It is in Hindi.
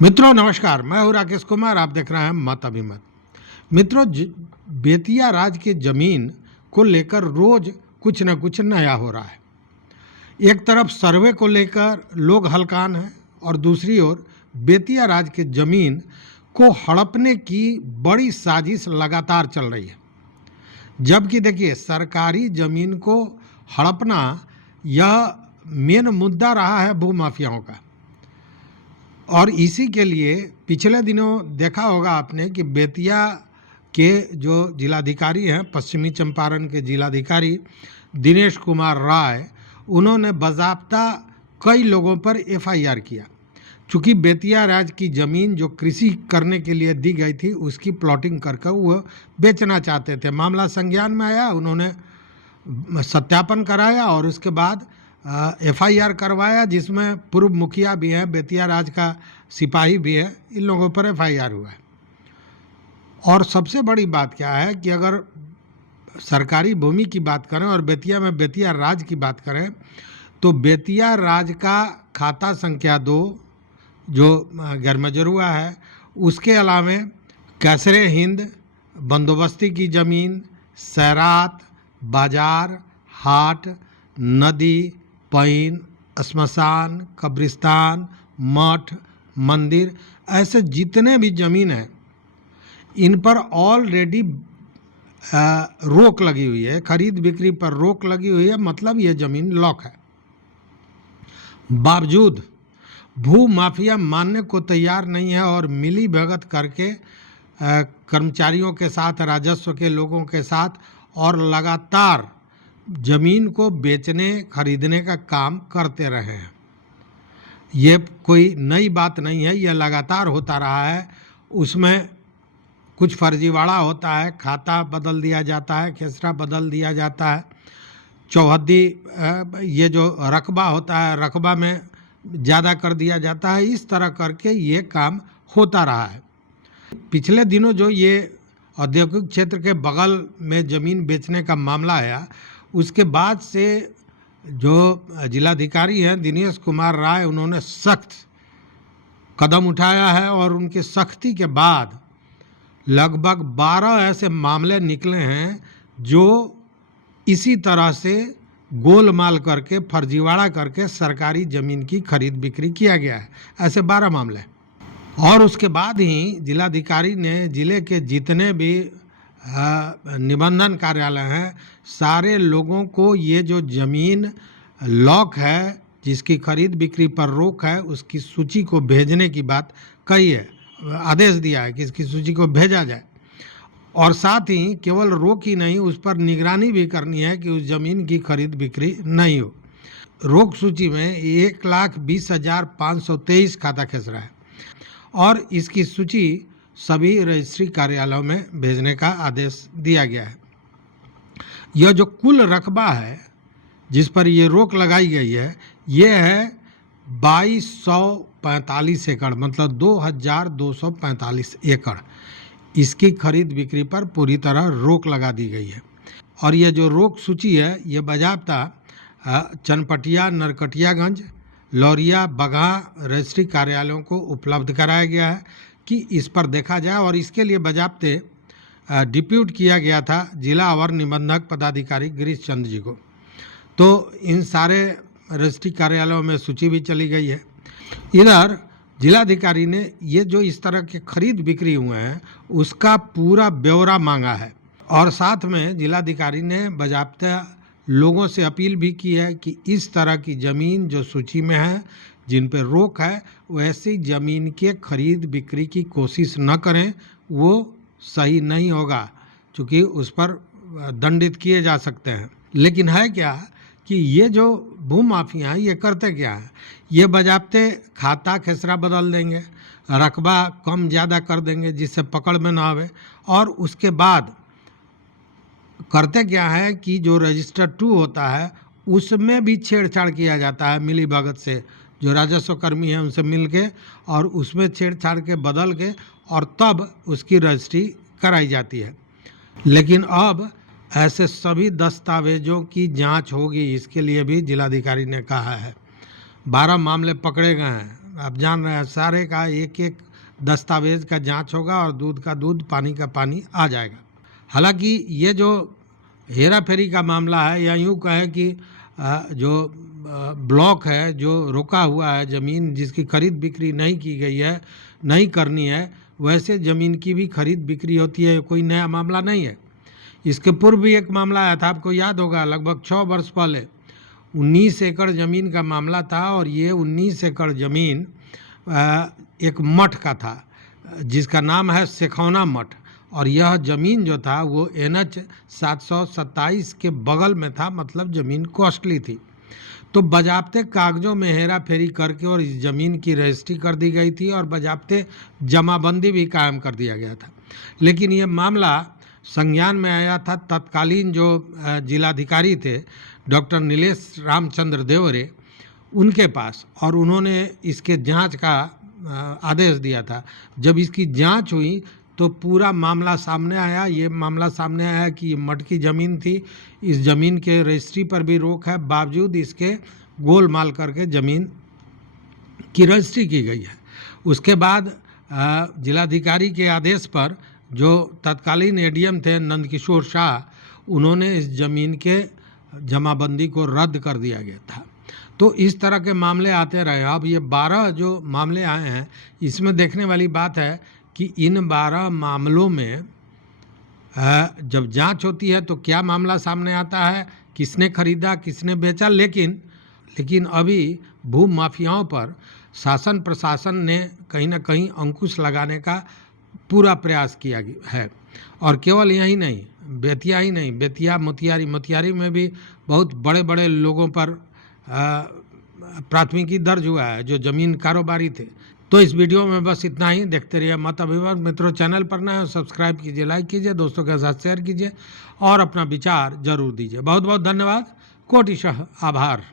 मित्रों नमस्कार, मैं हूं राकेश कुमार। आप देख रहे हैं मत अभिमत। मित्रों, बेतिया राज की जमीन को लेकर रोज कुछ न कुछ नया हो रहा है। एक तरफ सर्वे को लेकर लोग हलकान हैं और दूसरी ओर बेतिया राज की जमीन को हड़पने की बड़ी साजिश लगातार चल रही है। जबकि देखिए, सरकारी जमीन को हड़पना यह मेन मुद्दा रहा है भूमाफियाओं का। और इसी के लिए पिछले दिनों देखा होगा आपने कि बेतिया के जो जिलाधिकारी हैं, पश्चिमी चंपारण के जिलाधिकारी दिनेश कुमार राय, उन्होंने बाज़ाब्ता कई लोगों पर एफआईआर किया। चूँकि बेतिया राज की ज़मीन जो कृषि करने के लिए दी गई थी, उसकी प्लॉटिंग करके वो बेचना चाहते थे। मामला संज्ञान में आया, उन्होंने सत्यापन कराया और उसके बाद एफआईआर करवाया, जिसमें पूर्व मुखिया भी हैं, बेतिया राज का सिपाही भी है। इन लोगों पर एफआईआर हुआ है। और सबसे बड़ी बात क्या है कि अगर सरकारी भूमि की बात करें और बेतिया में बेतिया राज की बात करें, तो बेतिया राज का खाता संख्या 2 जो गैरमजरूआ है, उसके अलावे कैसरे हिंद, बंदोबस्ती की ज़मीन, सैरात, बाजार, हाट, नदी, पैन, श्मशान, कब्रिस्तान, मठ, मंदिर, ऐसे जितने भी ज़मीन हैं, इन पर ऑलरेडी रोक लगी हुई है। खरीद बिक्री पर रोक लगी हुई है, मतलब ये ज़मीन लॉक है। बावजूद भू माफिया मानने को तैयार नहीं है और मिली भगत करके कर्मचारियों के साथ, राजस्व के लोगों के साथ, और लगातार ज़मीन को बेचने खरीदने का काम करते रहे हैं। ये कोई नई बात नहीं है, यह लगातार होता रहा है। उसमें कुछ फर्जीवाड़ा होता है, खाता बदल दिया जाता है, खेसरा बदल दिया जाता है, चौहद्दी ये जो रकबा होता है, रकबा में ज़्यादा कर दिया जाता है। इस तरह करके ये काम होता रहा है। पिछले दिनों जो ये औद्योगिक क्षेत्र के बगल में ज़मीन बेचने का मामला आया, उसके बाद से जो जिलाधिकारी हैं दिनेश कुमार राय, उन्होंने सख्त कदम उठाया है और उनकी सख्ती के बाद लगभग 12 ऐसे मामले निकले हैं जो इसी तरह से गोलमाल करके, फर्जीवाड़ा करके सरकारी ज़मीन की खरीद बिक्री किया गया है। ऐसे 12 मामले। और उसके बाद ही जिलाधिकारी ने जिले के जितने भी निबंधन कार्यालय हैं, सारे लोगों को ये जो ज़मीन लॉक है, जिसकी खरीद बिक्री पर रोक है, उसकी सूची को भेजने की बात कही है, आदेश दिया है कि इसकी सूची को भेजा जाए। और साथ ही केवल रोक ही नहीं, उस पर निगरानी भी करनी है कि उस ज़मीन की खरीद बिक्री नहीं हो। रोक सूची में 1,20,523 खाता खेसरा है और इसकी सूची सभी रजिस्ट्री कार्यालयों में भेजने का आदेश दिया गया है। यह जो कुल रकबा है जिस पर ये रोक लगाई गई है, ये है 2245 एकड़, मतलब 2245 एकड़। इसकी खरीद बिक्री पर पूरी तरह रोक लगा दी गई है। और ये जो रोक सूची है, ये बाज़ाब्ता चनपटिया, नरकटियागंज, लौरिया, बगहा रजिस्ट्री कार्यालयों को उपलब्ध कराया गया है कि इस पर देखा जाए। और इसके लिए बाज़ाब्ते डिप्यूट किया गया था जिला अवर निबंधक पदाधिकारी गिरीश चंद्र जी को। तो इन सारे रजिस्ट्री कार्यालयों में सूची भी चली गई है। इधर जिलाधिकारी ने ये जो इस तरह के खरीद बिक्री हुए हैं, उसका पूरा ब्यौरा मांगा है। और साथ में जिलाधिकारी ने बाज़ाब्ता लोगों से अपील भी की है कि इस तरह की ज़मीन जो सूची में है, जिन पर रोक है, वैसी ज़मीन के खरीद बिक्री की कोशिश न करें। वो सही नहीं होगा, क्योंकि उस पर दंडित किए जा सकते हैं। लेकिन है क्या कि ये जो भूमाफिया हैं, ये करते क्या है, ये बाज़ाब्ते खाता खेसरा बदल देंगे, रकबा कम ज़्यादा कर देंगे जिससे पकड़ में ना आवे। और उसके बाद करते क्या है कि जो रजिस्टर 2 होता है, उसमें भी छेड़छाड़ किया जाता है मिली भगत से। जो राजस्व कर्मी हैं उनसे मिल के और उसमें छेड़छाड़ के बदल के, और तब उसकी रजिस्ट्री कराई जाती है। लेकिन अब ऐसे सभी दस्तावेजों की जांच होगी, इसके लिए भी जिलाधिकारी ने कहा है। 12 मामले पकड़े गए हैं, आप जान रहे हैं, सारे का एक एक दस्तावेज का जांच होगा और दूध का दूध, पानी का पानी आ जाएगा। हालांकि ये जो हेरा फेरी का मामला है, या यूँ कहें कि जो ब्लॉक है, जो रोका हुआ है ज़मीन, जिसकी खरीद बिक्री नहीं की गई है, नहीं करनी है, वैसे ज़मीन की भी खरीद बिक्री होती है, कोई नया मामला नहीं है। इसके पूर्व भी एक मामला आया था, आपको याद होगा, लगभग 6 वर्ष पहले 19 एकड़ ज़मीन का मामला था। और ये 19 एकड़ ज़मीन एक मठ का था जिसका नाम है सेखौना मठ। और यह ज़मीन जो था वो NH 727 के बगल में था, मतलब ज़मीन कॉस्टली थी। तो बजाब्ते कागज़ों में हेरा फेरी करके और इस ज़मीन की रजिस्ट्री कर दी गई थी और बजाब्ते जमाबंदी भी कायम कर दिया गया था। लेकिन ये मामला संज्ञान में आया था तत्कालीन जो जिलाधिकारी थे डॉक्टर नीलेश रामचंद्र देवरे, उनके पास, और उन्होंने इसके जांच का आदेश दिया था। जब इसकी जांच हुई तो पूरा मामला सामने आया। ये मामला सामने आया कि ये मठ की ज़मीन थी, इस ज़मीन के रजिस्ट्री पर भी रोक है, बावजूद इसके गोलमाल करके ज़मीन की रजिस्ट्री की गई है। उसके बाद जिलाधिकारी के आदेश पर जो तत्कालीन ADM थे नंदकिशोर शाह, उन्होंने इस ज़मीन के जमाबंदी को रद्द कर दिया गया था। तो इस तरह के मामले आते रहे। अब ये 12 जो मामले आए हैं, इसमें देखने वाली बात है कि इन 12 मामलों में जब जांच होती है तो क्या मामला सामने आता है, किसने खरीदा, किसने बेचा। लेकिन अभी भू माफियाओं पर शासन प्रशासन ने कहीं ना कहीं अंकुश लगाने का पूरा प्रयास किया है। और केवल यही नहीं, बेतिया ही नहीं, बेतिया, मोतिहारी में भी बहुत बड़े बड़े लोगों पर प्राथमिकी दर्ज हुआ है जो ज़मीन कारोबारी थे। तो इस वीडियो में बस इतना ही। देखते रहिए मत अभिमान। मित्रों, चैनल पर नए हो सब्सक्राइब कीजिए, लाइक कीजिए, दोस्तों के साथ शेयर कीजिए और अपना विचार जरूर दीजिए। बहुत बहुत धन्यवाद, कोटिशः आभार।